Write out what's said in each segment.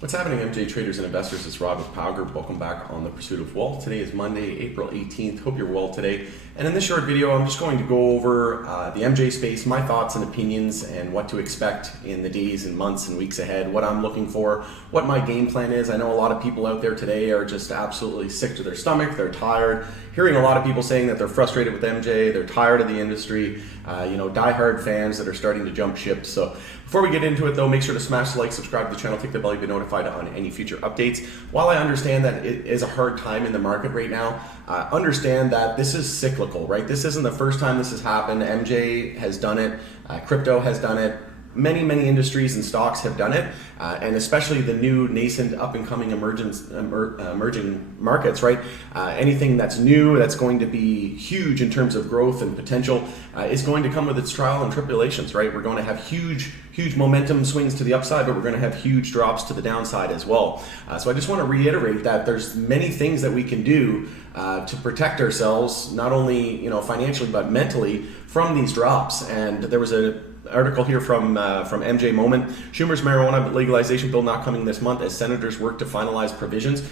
What's happening, MJ traders and investors? It's Rob with Power Group. Welcome back on the Pursuit of Wealth. Today is Monday, April 18th. Hope you're well today. And in this short video, I'm just going to go over the MJ space, my thoughts and opinions, and what to expect in the days and months and weeks ahead, what I'm looking for, what my game plan is. I know a lot of people out there today are just absolutely sick to their stomach. They're tired. Hearing a lot of people saying that they're frustrated with MJ, they're tired of the industry, diehard fans that are starting to jump ship. So before we get into it though, make sure to smash the like, subscribe to the channel, click the bell to be notified on any future updates. While I understand that it is a hard time in the market right now, understand that this is cyclical, right? This isn't the first time this has happened. MJ has done it, crypto has done it. Many industries and stocks have done it, and especially the new nascent up-and-coming emerging markets, right? Anything that's new, that's going to be huge in terms of growth and potential, is going to come with its trial and tribulations, right? We're going to have huge momentum swings to the upside, but we're going to have huge drops to the downside as well. So I just want to reiterate that there's many things that we can do to protect ourselves, not only financially but mentally, from these drops. And there was an article here from MJ Moment. Schumer's marijuana legalization bill not coming this month as senators work to finalize provisions.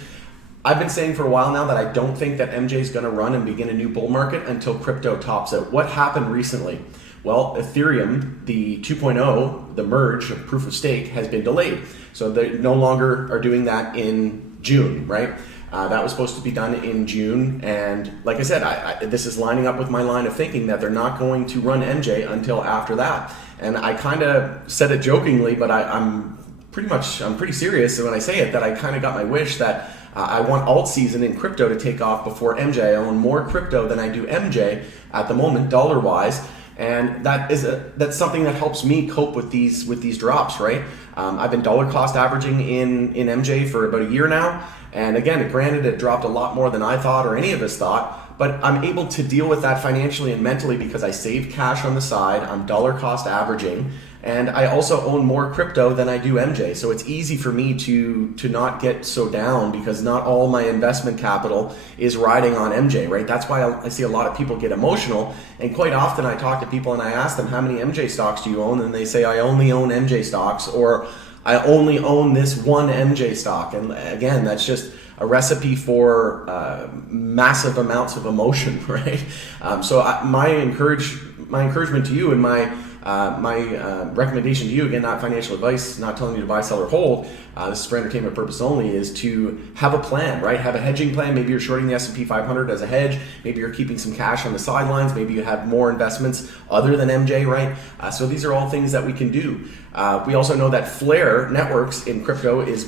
I've been saying for a while now that I don't think that MJ is going to run and begin a new bull market until crypto tops out. What happened recently? Well, Ethereum, the 2.0, the merge of proof of stake, has been delayed. So they no longer are doing that in June, right? That was supposed to be done in June, and like I said, this is lining up with my line of thinking that they're not going to run MJ until after that. And I kind of said it jokingly, but I'm pretty serious when I say it, that I kind of got my wish that I want alt season in crypto to take off before MJ. I own more crypto than I do MJ at the moment, dollar wise. And that's something that helps me cope with these drops, right? I've been dollar cost averaging in MJ for about a year now, and again, granted, it dropped a lot more than I thought or any of us thought, but I'm able to deal with that financially and mentally because I save cash on the side. I'm dollar cost averaging, and I also own more crypto than I do MJ. So it's easy for me to not get so down because not all my investment capital is riding on MJ, right? That's why I see a lot of people get emotional. And quite often I talk to people and I ask them, how many MJ stocks do you own? And they say, I only own MJ stocks, or I only own this one MJ stock. And again, that's just a recipe for massive amounts of emotion, right? So my encouragement to you and my recommendation to you, again, not financial advice, not telling you to buy, sell, or hold, this is for entertainment purpose only, is to have a plan, right? Have a hedging plan. Maybe you're shorting the S&P 500 as a hedge. Maybe you're keeping some cash on the sidelines. Maybe you have more investments other than MJ, right? So these are all things that we can do. We also know that Flare Networks in crypto has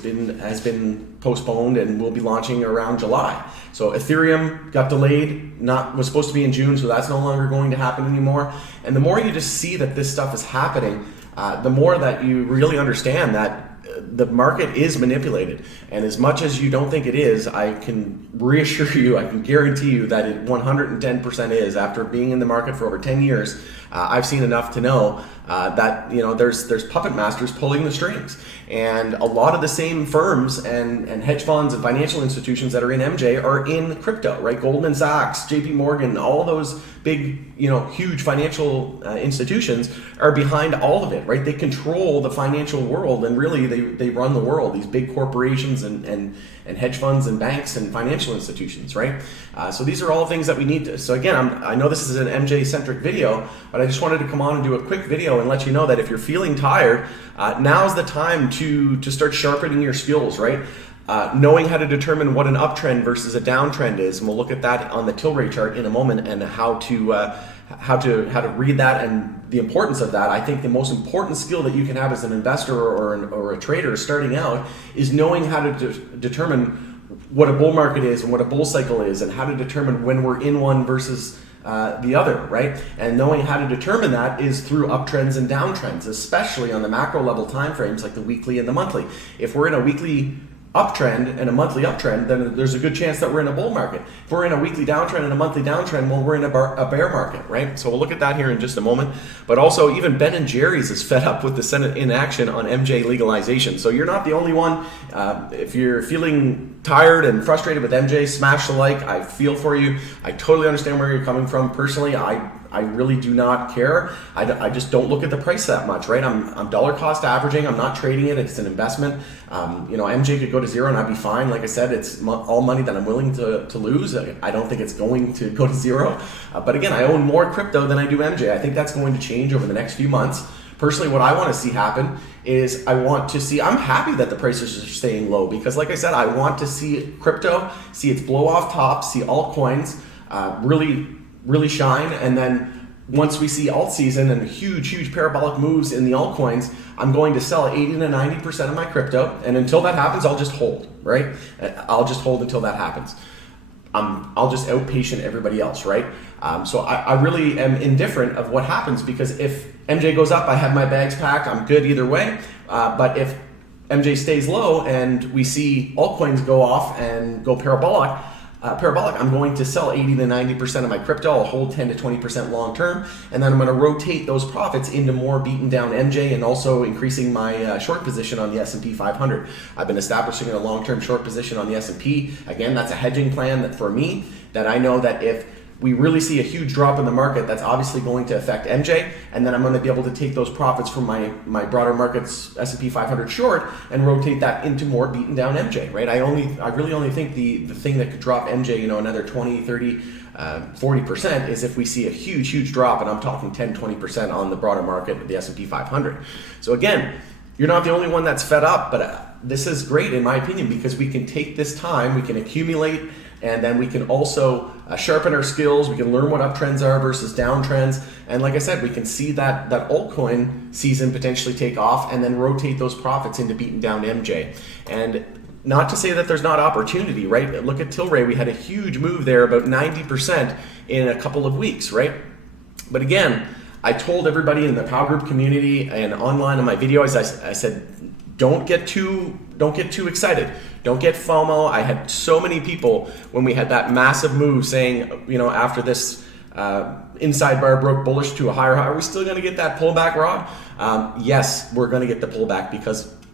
been postponed and will be launching around July. So Ethereum got delayed, was supposed to be in June, so that's no longer going to happen anymore. And the more you just see that this stuff is happening, the more that you really understand that the market is manipulated. And as much as you don't think it is, I can reassure you, I can guarantee you that it 110% is. After being in the market for over 10 years, I've seen enough to know that there's puppet masters pulling the strings, and a lot of the same firms and hedge funds and financial institutions that are in MJ are in crypto, right? Goldman Sachs, JP Morgan, all those big, huge financial institutions are behind all of it, right? They control the financial world, and really they run the world, these big corporations and hedge funds and banks and financial institutions, right? So these are all things that we need to. So again, I know this is an MJ centric video, but I just wanted to come on and do a quick video and let you know that if you're feeling tired, now's the time to start sharpening your skills, right? Knowing how to determine what an uptrend versus a downtrend is, and we'll look at that on the Tilray chart in a moment, and how to read that and the importance of that. I think the most important skill that you can have as an investor or a trader starting out is knowing how to determine what a bull market is and what a bull cycle is, and how to determine when we're in one versus the other, right? And knowing how to determine that is through uptrends and downtrends, especially on the macro level timeframes like the weekly and the monthly. If we're in a weekly uptrend and a monthly uptrend, then there's a good chance that we're in a bull market. If we're in a weekly downtrend and a monthly downtrend, well, we're in a bear market, right? So we'll look at that here in just a moment. But also, even Ben & Jerry's is fed up with the Senate inaction on MJ legalization. So you're not the only one. If you're feeling tired and frustrated with MJ, smash the like. I feel for you. I totally understand where you're coming from. Personally, I really do not care. I just don't look at the price that much, right? I'm dollar cost averaging. I'm not trading it. It's an investment. MJ could go to zero and I'd be fine. Like I said, it's all money that I'm willing to lose. I don't think it's going to go to zero. But again, I own more crypto than I do MJ. I think that's going to change over the next few months. Personally, what I want to see happen is I'm happy that the prices are staying low, because like I said, I want to see crypto, see its blow off top, see altcoins really shine. And then once we see alt season and huge parabolic moves in the altcoins, I'm going to sell 80 to 90% of my crypto. And until that happens, I'll just hold, right? I'll just hold until that happens. I'll just outpatient everybody else, right? So I really am indifferent of what happens, because if MJ goes up, I have my bags packed, I'm good either way. But if MJ stays low and we see altcoins go off and go parabolic, I'm going to sell 80 to 90% of my crypto. I'll hold 10 to 20% long term, and then I'm going to rotate those profits into more beaten down MJ, and also increasing my short position on the S&P 500. I've been establishing a long-term short position on the S&P. Again, that's a hedging plan that for me, that I know that if we really see a huge drop in the market, that's obviously going to affect MJ, and then I'm going to be able to take those profits from my broader markets S&P 500 short and rotate that into more beaten down MJ, right? I really only think the thing that could drop MJ, another 20, 30, 40% is if we see a huge drop, and I'm talking 10, 20% on the broader market, the S&P 500. So again, you're not the only one that's fed up, but this is great in my opinion, because we can take this time, we can accumulate, and then we can also sharpen our skills. We can learn what uptrends are versus downtrends. And like I said, we can see that altcoin season potentially take off, and then rotate those profits into beaten down MJ. And not to say that there's not opportunity, right? Look at Tilray. We had a huge move there, about 90% in a couple of weeks, right? But again, I told everybody in the POW Group community and online on my videos, I said, don't get too excited. Don't get FOMO. I had so many people when we had that massive move saying, after this inside bar broke bullish to a higher high, are we still going to get that pullback, Rod? Yes, we're going to get the pullback,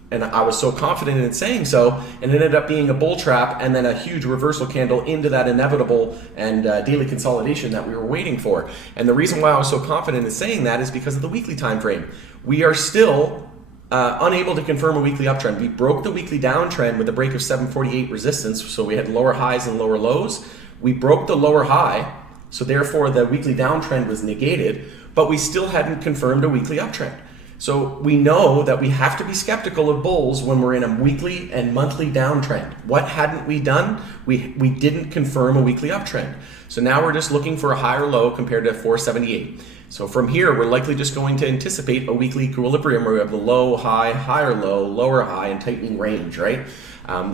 and I was so confident in saying so, and it ended up being a bull trap and then a huge reversal candle into that inevitable and daily consolidation that we were waiting for. And the reason why I was so confident in saying that is because of the weekly time frame. We are still unable to confirm a weekly uptrend. We broke the weekly downtrend with a break of 748 resistance, so we had lower highs and lower lows. We broke the lower high, so therefore the weekly downtrend was negated, but we still hadn't confirmed a weekly uptrend. So we know that we have to be skeptical of bulls when we're in a weekly and monthly downtrend. What hadn't we done? We didn't confirm a weekly uptrend. So now we're just looking for a higher low compared to 478. So from here, we're likely just going to anticipate a weekly equilibrium where we have the low, high, higher low, lower high, and tightening range, right?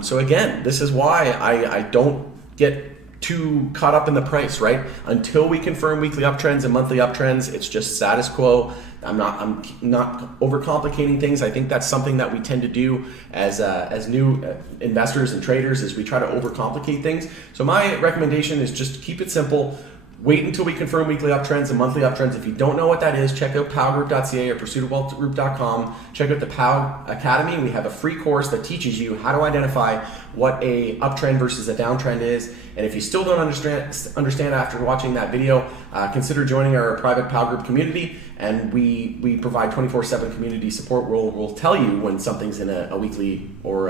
So again, this is why I don't get too caught up in the price, right? Until we confirm weekly uptrends and monthly uptrends, it's just status quo. I'm not overcomplicating things. I think that's something that we tend to do as new investors and traders, is we try to overcomplicate things. So my recommendation is just keep it simple. Wait until we confirm weekly uptrends and monthly uptrends. If you don't know what that is, check out powgroup.ca or pursuitofwealthgroup.com. Check out the POW Academy. We have a free course that teaches you how to identify what a uptrend versus a downtrend is. And if you still don't understand after watching that video, consider joining our private POW Group community. And we provide 24/7 community support. We'll tell you when something's in a weekly or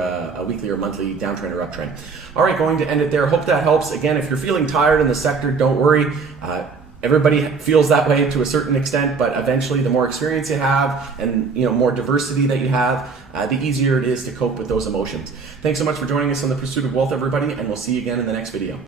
monthly downtrend or uptrend. All right, going to end it there. Hope that helps. Again, if you're feeling tired in the sector, don't worry. Everybody feels that way to a certain extent, but eventually the more experience you have and more diversity that you have, the easier it is to cope with those emotions. Thanks so much for joining us on the Pursuit of Wealth, everybody, and we'll see you again in the next video.